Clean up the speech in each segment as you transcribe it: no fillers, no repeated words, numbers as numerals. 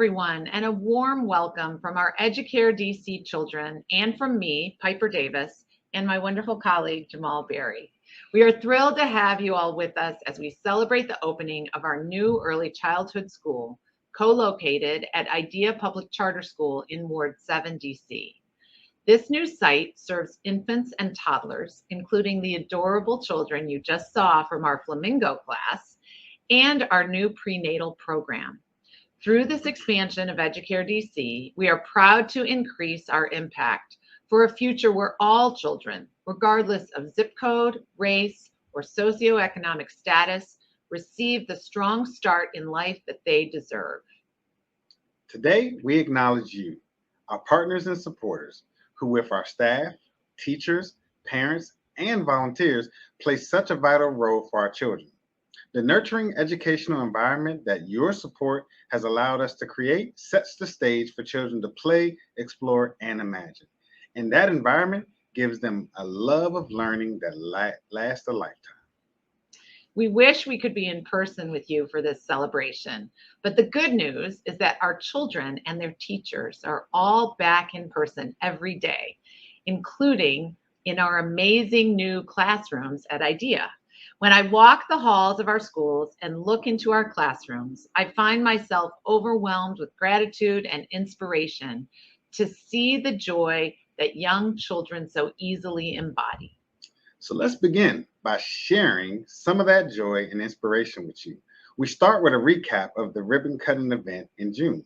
everyone, and a warm welcome from our Educare DC children and from me, Piper Davis, and my wonderful colleague, Jamal Berry. We are thrilled to have you all with us as we celebrate the opening of our new early childhood school, co-located at IDEA Public Charter School in Ward 7, DC. This new site serves infants and toddlers, including the adorable children you just saw from our Flamingo class, and our new prenatal program. Through this expansion of Educare DC, we are proud to increase our impact for a future where all children, regardless of zip code, race, or socioeconomic status, receive the strong start in life that they deserve. Today, we acknowledge you, our partners and supporters, who with our staff, teachers, parents, and volunteers play such a vital role for our children. The nurturing educational environment that your support has allowed us to create sets the stage for children to play, explore, and imagine. And that environment gives them a love of learning that lasts a lifetime. We wish we could be in person with you for this celebration, but the good news is that our children and their teachers are all back in person every day, including in our amazing new classrooms at IDEA. When I walk the halls of our schools and look into our classrooms, I find myself overwhelmed with gratitude and inspiration to see the joy that young children so easily embody. So let's begin by sharing some of that joy and inspiration with you. We start with a recap of the ribbon cutting event in June,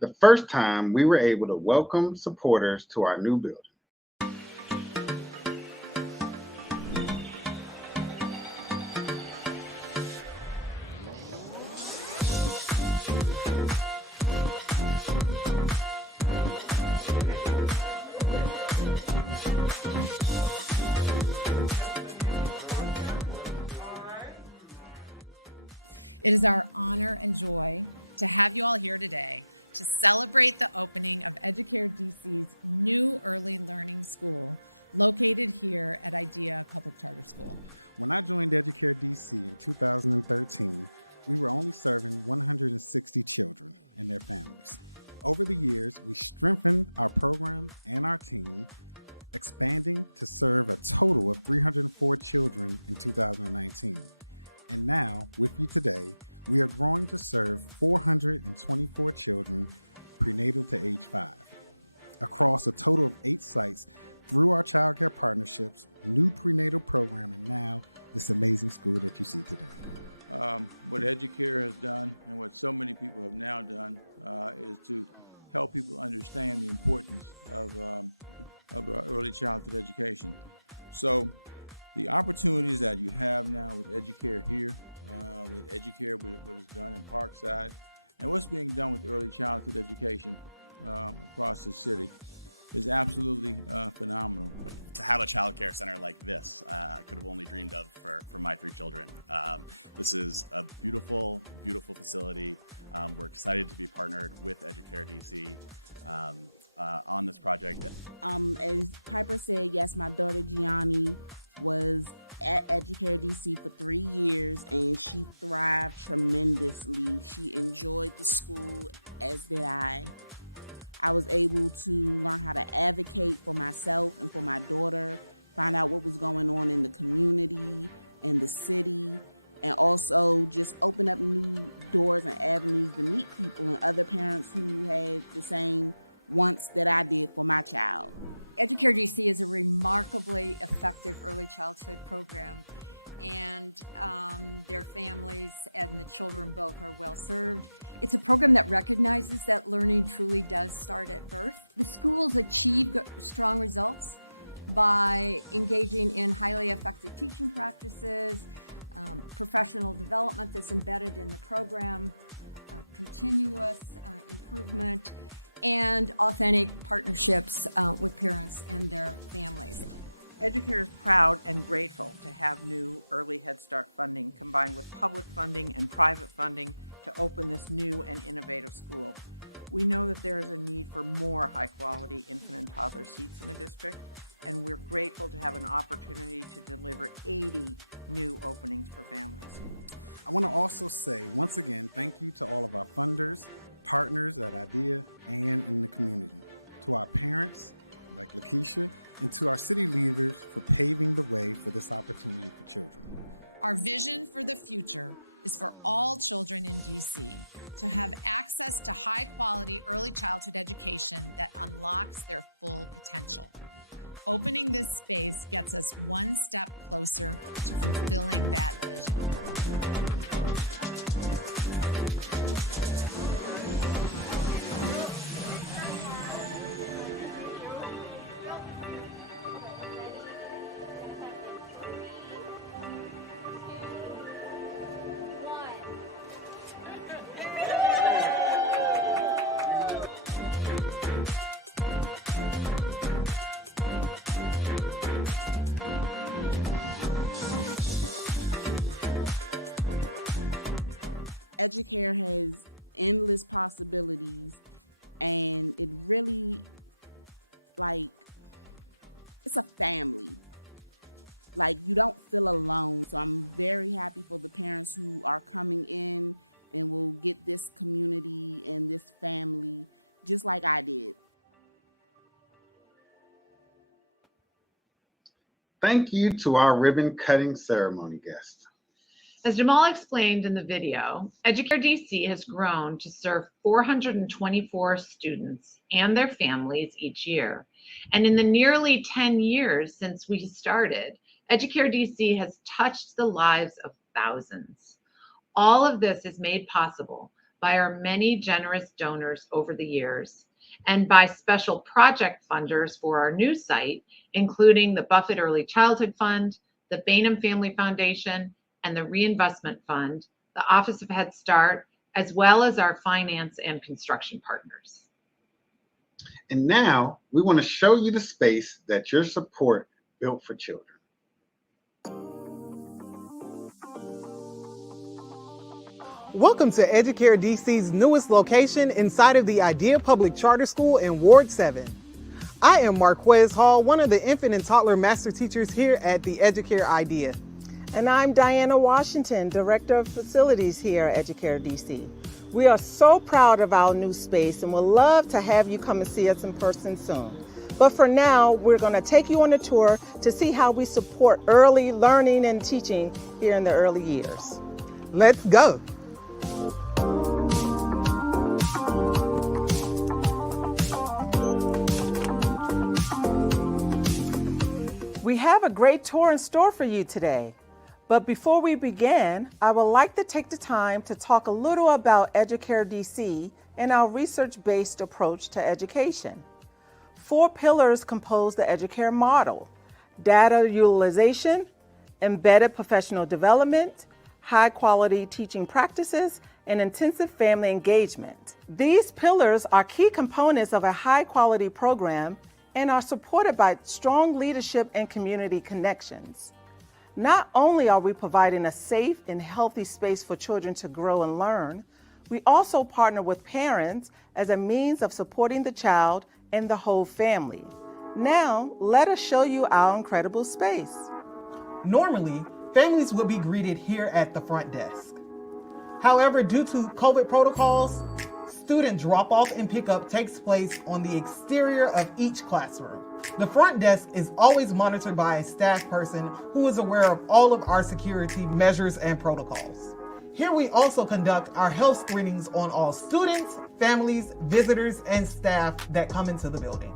the first time we were able to welcome supporters to our new building. It is our honor and joy to have you all here today to celebrate the opening of Educare DC's new early learning school located here at IDEA Public Charter School. When I joined Educare DC in 2013, we were only serving 160 children and their families. Over the years, we strengthened our program and our team, expanding to serve a total of 304 children in 2019. And now, with you today, we are growing to serve 424 children prenatal to age 5 across a total of 8 sites through our childcare partnerships, new prenatal program, and now this amazing school that you see today. What Educare has done and what so many people have now done is to help people understand the importance of early childhood education. So the opportunities that you have now with Educare here, with Educare, what is done in Parkside, and what's being done with early childhood education across the city is absolutely phenomenal. To have a child care center like this, I could have only dreamed of for my 3 children. This is a beautiful, beautiful facility. We're excited to be partnered with Educare DC on this project. As Piper said, yes, my daughter Gianni was at Educare DC for 3 years, and she thrived tremendously. She enjoyed the school, as did I. I was able to learn how to advocate for myself and for my daughter, find out what was going on in the community and the city, and also just open up new doors and avenues to meet people and other parents who had the same wants that I did for my child. Educare DC is a remarkably effective early childhood program, and their families and the children both are well served. It's a program that recognizes that learning truly does start at birth. The schools achieve strong results by engaging in highly effective teaching practices, professional development that's embedded in the program, continuous improvement, and authentic partnerships with parents and their families. Educare is proud and grateful to have new early Head Start funding combined with public funding and private funding to open this new and innovative school. We know that there is a need for more high-quality infant and toddler seats in the district, and we're grateful to have an opportunity to deliver 80 new openings for families. I want to also say, once again, thank you to all of our funders partners at IDEA and in the community, to our parents, like Lakeisha, and to our city leaders for paving the way for this opportunity for children. Our vision for the future is for all children in DC to have access to high-quality early childhood education that unlocks their full potential. Opening this space gets us one step closer to fulfilling that vision. Educare has endless possibilities, and it really, it's a family. You don't feel alone. So I'm very happy for the parents who are coming in and will get this community and this family just like I did. Thank you to our ribbon cutting ceremony guests. As Jamal explained in the video, Educare DC has grown to serve 424 students and their families each year. And in the nearly 10 years since we started, Educare DC has touched the lives of thousands. All of this is made possible by our many generous donors over the years and by special project funders for our new site, including the Buffett Early Childhood Fund, the Bainham Family Foundation, and the Reinvestment Fund, the Office of Head Start, as well as our finance and construction partners. And now we want to show you the space that your support built for children. Welcome to Educare DC's newest location inside of the IDEA Public Charter School in Ward 7. I am Marquez Hall, one of the infant and toddler master teachers here at the Educare IDEA. And I'm Diana Washington, Director of Facilities here at Educare DC. We are so proud of our new space and would love to have you come and see us in person soon. But for now, we're going to take you on a tour to see how we support early learning and teaching here in the early years. Let's go. We have a great tour in store for you today. But before we begin, I would like to take the time to talk a little about Educare DC and our research-based approach to education. 4 pillars compose the Educare model: data utilization, embedded professional development, high-quality teaching practices, and intensive family engagement. These pillars are key components of a high-quality program and are supported by strong leadership and community connections. Not only are we providing a safe and healthy space for children to grow and learn, we also partner with parents as a means of supporting the child and the whole family. Now, let us show you our incredible space. Normally, families would be greeted here at the front desk. However, due to COVID protocols, student drop-off and pickup takes place on the exterior of each classroom. The front desk is always monitored by a staff person who is aware of all of our security measures and protocols. Here we also conduct our health screenings on all students, families, visitors, and staff that come into the building.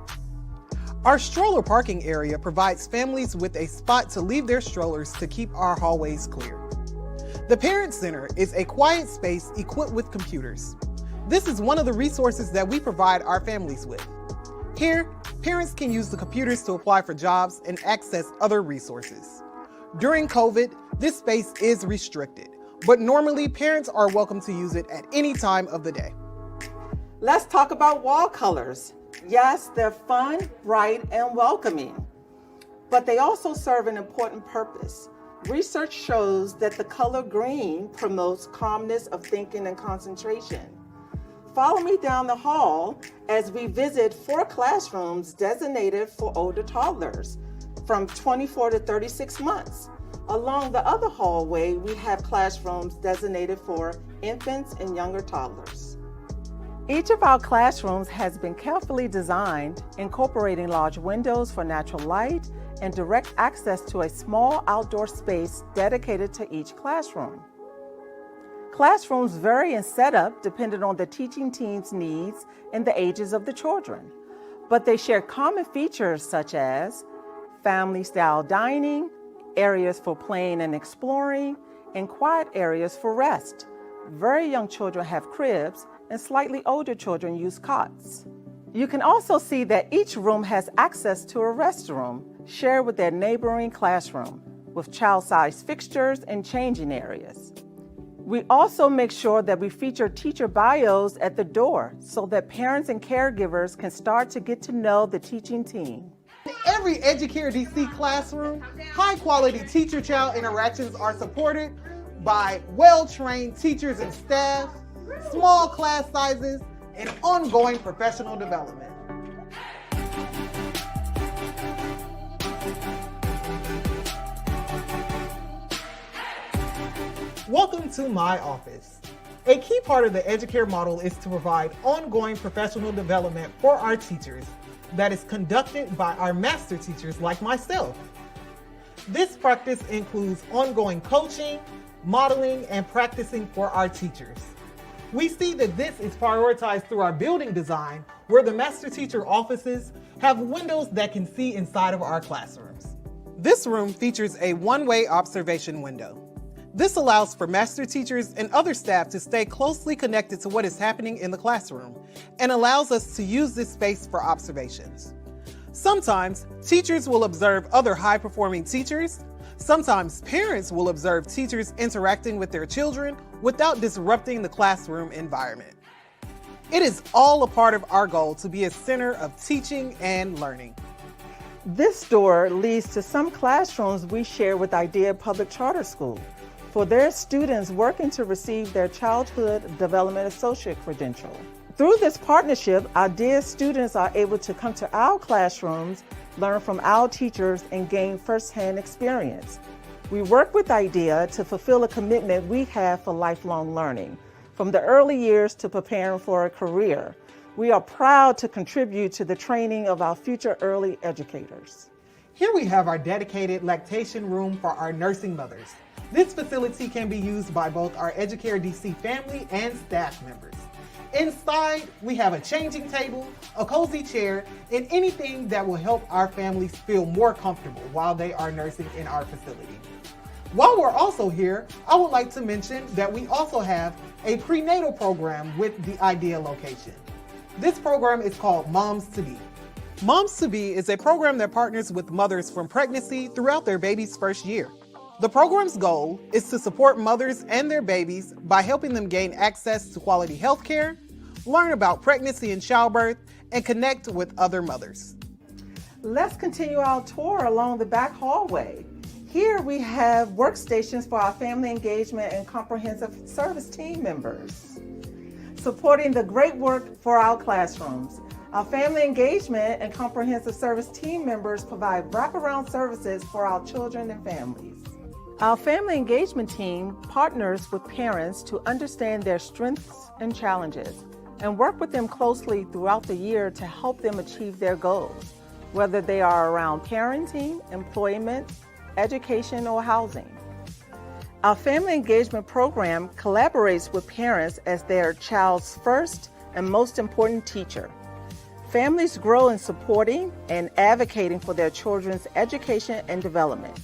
Our stroller parking area provides families with a spot to leave their strollers to keep our hallways clear. The Parent Center is a quiet space equipped with computers. This is one of the resources that we provide our families with. Here, parents can use the computers to apply for jobs and access other resources. During COVID, this space is restricted, but normally parents are welcome to use it at any time of the day. Let's talk about wall colors. Yes, they're fun, bright, and welcoming, but they also serve an important purpose. Research shows that the color green promotes calmness of thinking and concentration. Follow me down the hall as we visit 4 classrooms designated for older toddlers from 24 to 36 months. Along the other hallway, we have classrooms designated for infants and younger toddlers. Each of our classrooms has been carefully designed, incorporating large windows for natural light and direct access to a small outdoor space dedicated to each classroom. Classrooms vary in setup depending on the teaching team's needs and the ages of the children, but they share common features such as family-style dining, areas for playing and exploring, and quiet areas for rest. Very young children have cribs, and slightly older children use cots. You can also see that each room has access to a restroom shared with their neighboring classroom, with child-sized fixtures and changing areas. We also make sure that we feature teacher bios at the door so that parents and caregivers can start to get to know the teaching team. In every Educare DC classroom, high-quality teacher-child interactions are supported by well-trained teachers and staff, small class sizes, and ongoing professional development. Welcome to my office. A key part of the Educare model is to provide ongoing professional development for our teachers that is conducted by our master teachers like myself. This practice includes ongoing coaching, modeling, and practicing for our teachers. We see that this is prioritized through our building design, where the master teacher offices have windows that can see inside of our classrooms. This room features a one-way observation window. This allows for master teachers and other staff to stay closely connected to what is happening in the classroom and allows us to use this space for observations. Sometimes, teachers will observe other high-performing teachers. Sometimes, parents will observe teachers interacting with their children without disrupting the classroom environment. It is all a part of our goal to be a center of teaching and learning. This door leads to some classrooms we share with IDEA Public Charter School for their students working to receive their Childhood Development Associate credential. Through this partnership, IDEA students are able to come to our classrooms, learn from our teachers, and gain firsthand experience. We work with IDEA to fulfill a commitment we have for lifelong learning, from the early years to preparing for a career. We are proud to contribute to the training of our future early educators. Here we have our dedicated lactation room for our nursing mothers. This facility can be used by both our Educare DC family and staff members. Inside, we have a changing table, a cozy chair, and anything that will help our families feel more comfortable while they are nursing in our facility. While we're also here, I would like to mention that we also have a prenatal program with the IDEA location. This program is called Moms to Be. Moms to Be is a program that partners with mothers from pregnancy throughout their baby's first year. The program's goal is to support mothers and their babies by helping them gain access to quality health care, learn about pregnancy and childbirth, and connect with other mothers. Let's continue our tour along the back hallway. Here we have workstations for our family engagement and comprehensive service team members, supporting the great work for our classrooms. Our family engagement and comprehensive service team members provide wraparound services for our children and families. Our family engagement team partners with parents to understand their strengths and challenges and work with them closely throughout the year to help them achieve their goals, whether they are around parenting, employment, education, or housing. Our family engagement program collaborates with parents as their child's first and most important teacher. Families grow in supporting and advocating for their children's education and development.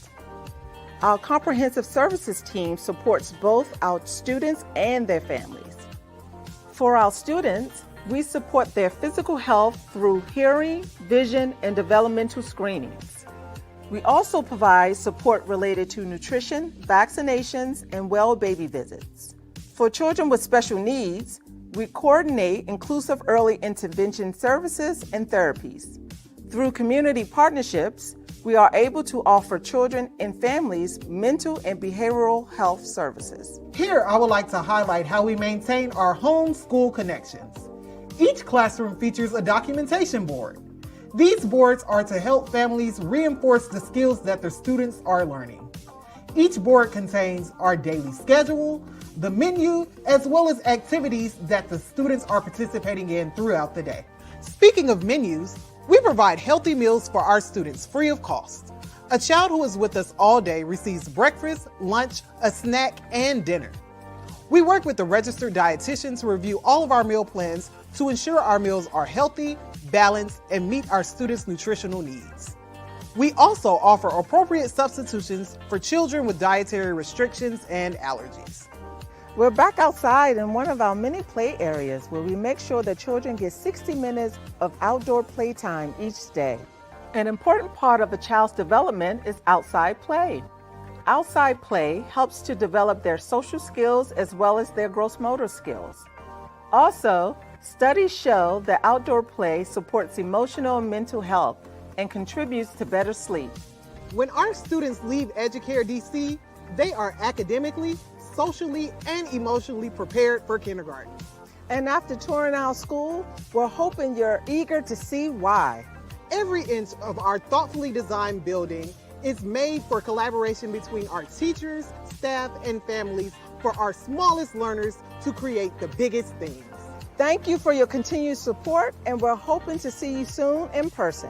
Our comprehensive services team supports both our students and their families. For our students, we support their physical health through hearing, vision, and developmental screenings. We also provide support related to nutrition, vaccinations, and well baby visits. For children with special needs, we coordinate inclusive early intervention services and therapies. Through community partnerships, we are able to offer children and families mental and behavioral health services. Here, I would like to highlight how we maintain our home-school connections. Each classroom features a documentation board. These boards are to help families reinforce the skills that their students are learning. Each board contains our daily schedule, the menu, as well as activities that the students are participating in throughout the day. Speaking of menus, we provide healthy meals for our students free of cost. A child who is with us all day receives breakfast, lunch, a snack, and dinner. We work with the registered dietitian to review all of our meal plans to ensure our meals are healthy, balanced, and meet our students' nutritional needs. We also offer appropriate substitutions for children with dietary restrictions and allergies. We're back outside in one of our many play areas where we make sure that children get 60 minutes of outdoor playtime each day. An important part of a child's development is outside play. Outside play helps to develop their social skills as well as their gross motor skills. Also, studies show that outdoor play supports emotional and mental health and contributes to better sleep. When our students leave Educare DC, they are academically, socially, and emotionally prepared for kindergarten. And after touring our school, we're hoping you're eager to see why. Every inch of our thoughtfully designed building is made for collaboration between our teachers, staff, and families for our smallest learners to create the biggest things. Thank you for your continued support, and we're hoping to see you soon in person.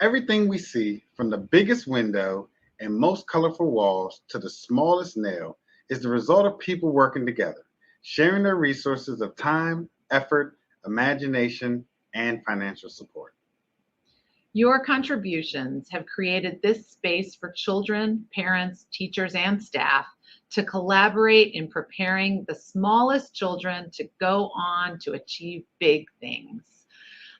Everything we see, from the biggest window and most colorful walls to the smallest nail, is the result of people working together, sharing their resources of time, effort, imagination, and financial support. Your contributions have created this space for children, parents, teachers, and staff to collaborate in preparing the smallest children to go on to achieve big things.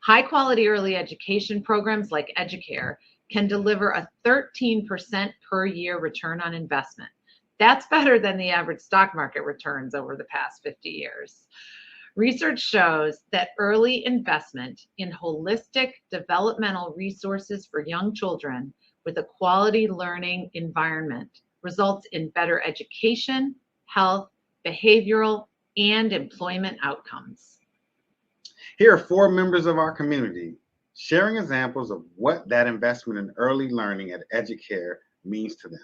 High quality early education programs like Educare can deliver a 13% per year return on investment. That's better than the average stock market returns over the past 50 years. Research shows that early investment in holistic developmental resources for young children with a quality learning environment results in better education, health, behavioral, and employment outcomes. Here are 4 members of our community sharing examples of what that investment in early learning at Educare means to them.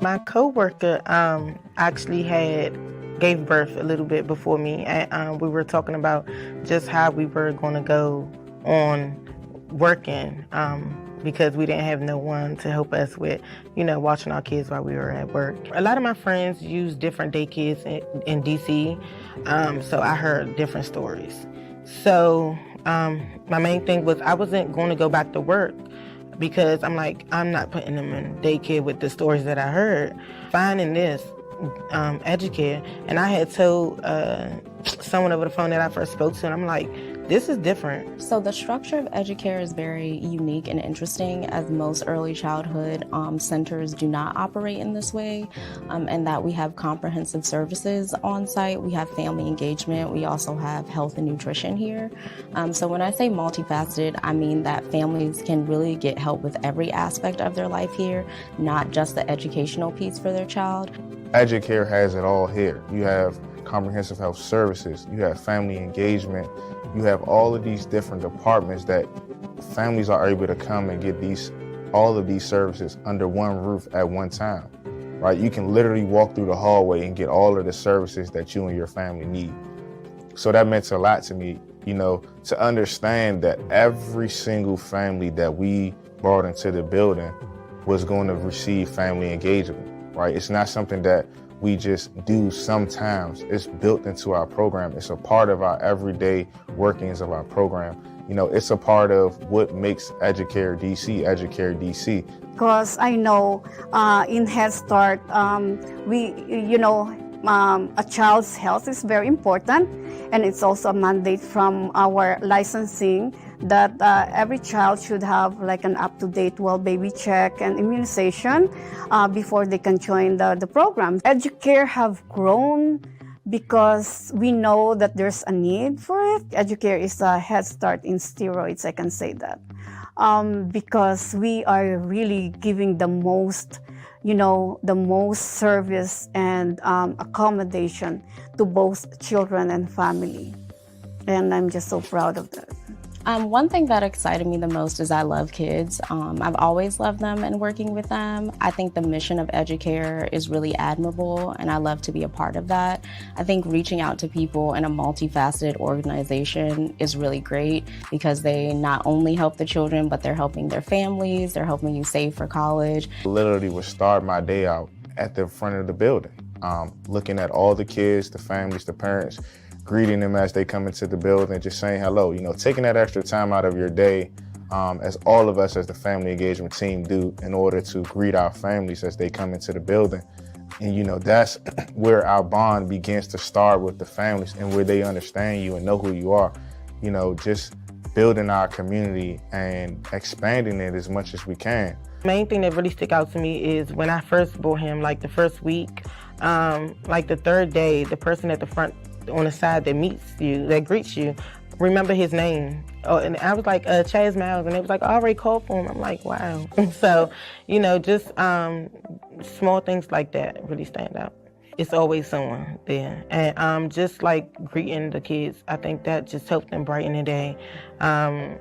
My coworker actually gave birth a little bit before me, and we were talking about just how we were going to go on working because we didn't have no one to help us with, watching our kids while we were at work. A lot of my friends use different daycares in DC, so I heard different stories. So my main thing was I wasn't going to go back to work because I'm not putting them in daycare with the stories that I heard. Finding this Educare, and I had told someone over the phone that I first spoke to, and I'm like, this is different. So the structure of Educare is very unique and interesting, as most early childhood centers do not operate in this way, and that we have comprehensive services on site. We have family engagement. We also have health and nutrition here. So when I say multifaceted, I mean that families can really get help with every aspect of their life here, not just the educational piece for their child. Educare has it all here. You have comprehensive health services, you have family engagement, you have all of these different departments that families are able to come and get all of these services under one roof at one time, right? You can literally walk through the hallway and get all of the services that you and your family need. So that meant a lot to me, to understand that every single family that we brought into the building was going to receive family engagement, right? It's not something that we just do sometimes. It's built into our program. It's a part of our everyday workings of our program. It's a part of what makes Educare DC. Because I know in Head Start, a child's health is very important, and it's also a mandate from our licensing that every child should have like an up-to-date well baby check and immunization before they can join the program. Educare have grown because we know that there's a need for it. Educare is a head start in steroids, I can say that, because we are really giving the most the most service and accommodation to both children and family. And I'm just so proud of that. One thing that excited me the most is I love kids. I've always loved them and working with them. I think the mission of Educare is really admirable, and I love to be a part of that. I think reaching out to people in a multifaceted organization is really great because they not only help the children, but they're helping their families, they're helping you save for college. Literally would start my day out at the front of the building, looking at all the kids, the families, the parents, greeting them as they come into the building, just saying hello, taking that extra time out of your day, as all of us as the family engagement team do in order to greet our families as they come into the building. And that's where our bond begins to start with the families and where they understand you and know who you are, just building our community and expanding it as much as we can. Main thing that really stick out to me is when I first brought him, like the first week, like the third day, the person at the front on the side that meets you, that greets you, remember his name. Oh, and I was like, Chaz Miles, and they was like, I already called for him. I'm like, wow. So, just small things like that really stand out. It's always someone there. And just like greeting the kids, I think that just helped them brighten the day. And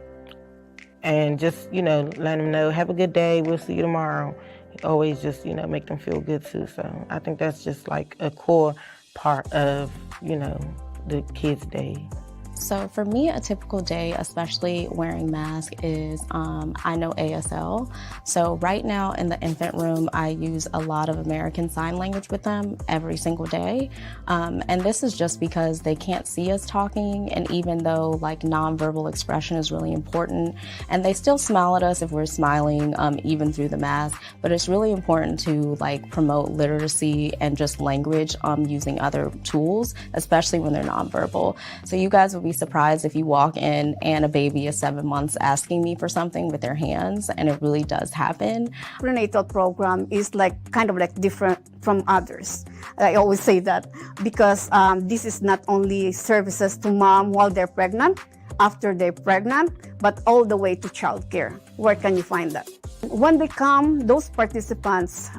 just, let them know, have a good day, we'll see you tomorrow. Always just, make them feel good too. So I think that's just like a core part of, the kids' day. So for me, a typical day, especially wearing masks, is I know ASL. So right now in the infant room, I use a lot of American Sign Language with them every single day. And this is just because they can't see us talking. And even though like nonverbal expression is really important, and they still smile at us if we're smiling, even through the mask, but it's really important to like promote literacy and just language using other tools, especially when they're nonverbal. So you guys will be surprised if you walk in and a baby is 7 months asking me for something with their hands, and it really does happen. Prenatal program is like kind of like different from others. I always say that because this is not only services to mom while they're pregnant, after they're pregnant, but all the way to childcare. Where can you find that? When they come, those participants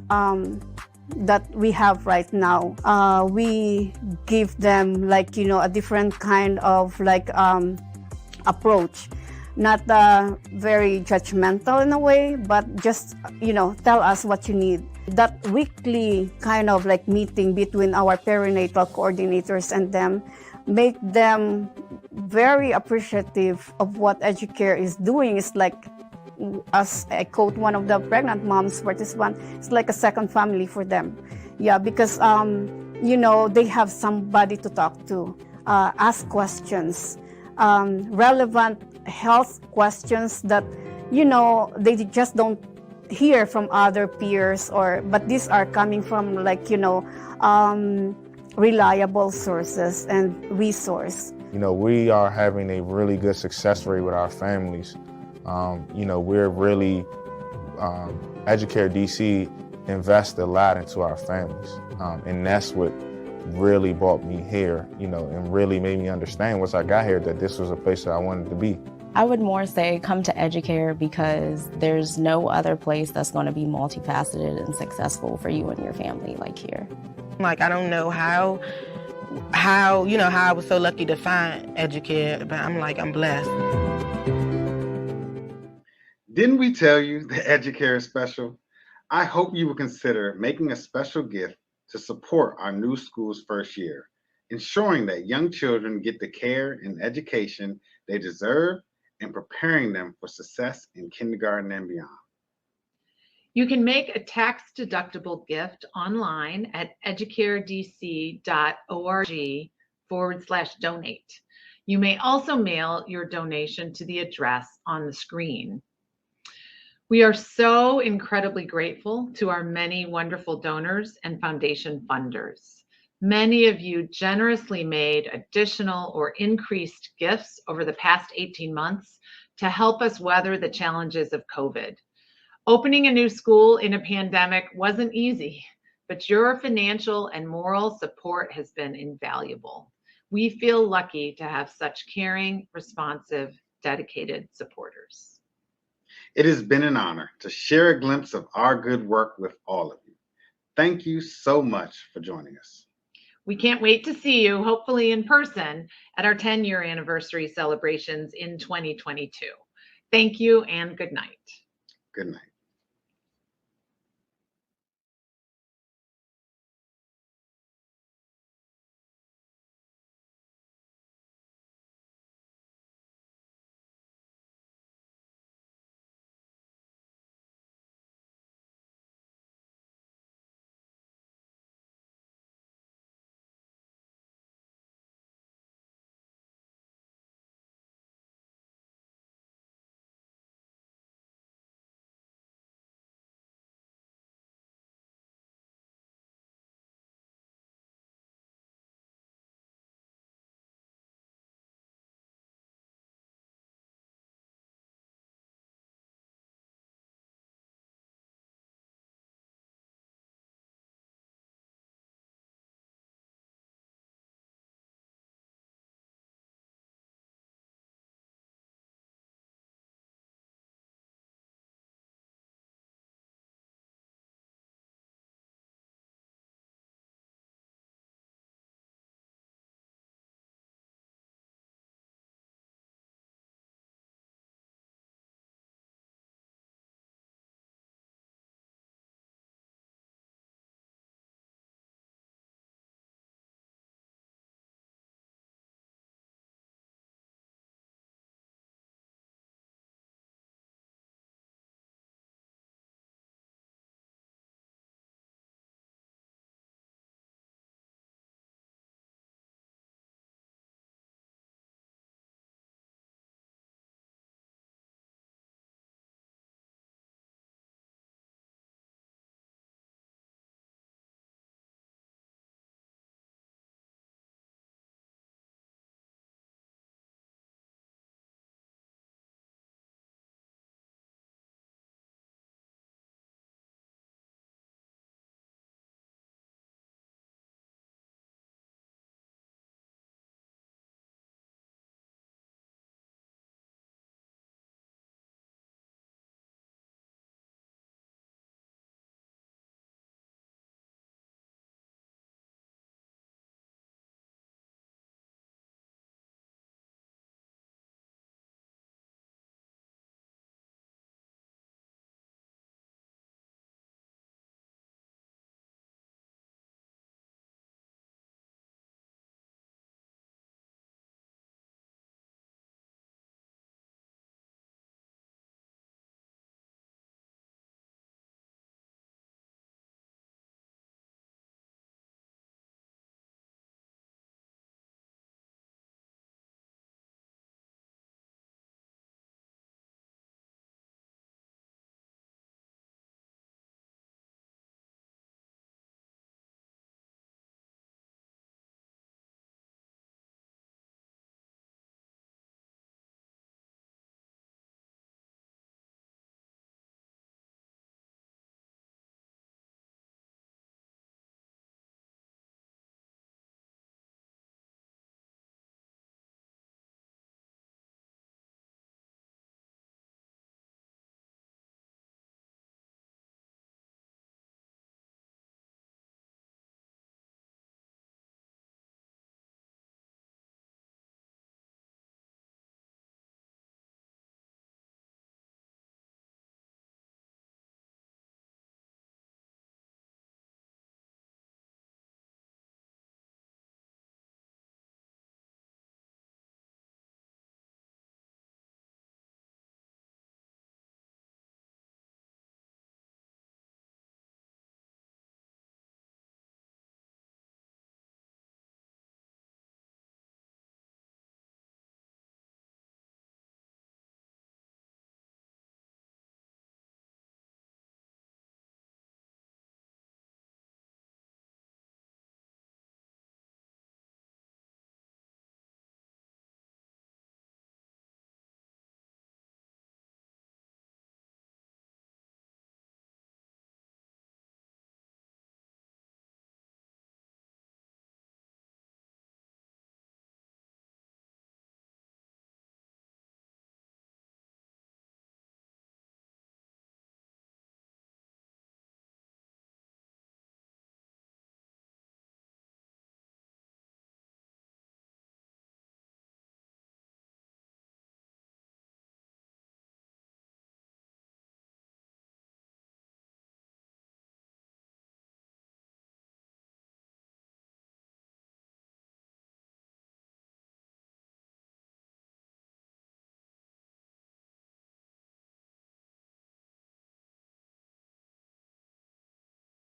that we have right now, we give them like, a different kind of like approach. Not very judgmental in a way, but just, tell us what you need. That weekly kind of like meeting between our perinatal coordinators and them make them very appreciative of what Educare is doing. It's like, as I quote one of the pregnant moms participant, it's like a second family for them. Yeah, because, they have somebody to talk to, ask questions, relevant health questions that, they just don't hear from other peers, but these are coming from like, reliable sources and resource. We are having a really good success rate with our families. We're really, Educare DC invests a lot into our families. And that's what really brought me here, and really made me understand once I got here that this was a place that I wanted to be. I would more say come to Educare because there's no other place that's going to be multifaceted and successful for you and your family like here. Like, I don't know how I was so lucky to find Educare, but I'm blessed. Didn't we tell you that Educare is special? I hope you will consider making a special gift to support our new school's first year, ensuring that young children get the care and education they deserve and preparing them for success in kindergarten and beyond. You can make a tax-deductible gift online at educaredc.org/donate. You may also mail your donation to the address on the screen. We are so incredibly grateful to our many wonderful donors and foundation funders. Many of you generously made additional or increased gifts over the past 18 months to help us weather the challenges of COVID. Opening a new school in a pandemic wasn't easy, but your financial and moral support has been invaluable. We feel lucky to have such caring, responsive, dedicated supporters. It has been an honor to share a glimpse of our good work with all of you. Thank you so much for joining us. We can't wait to see you, hopefully in person, at our 10-year anniversary celebrations in 2022. Thank you and good night. Good night.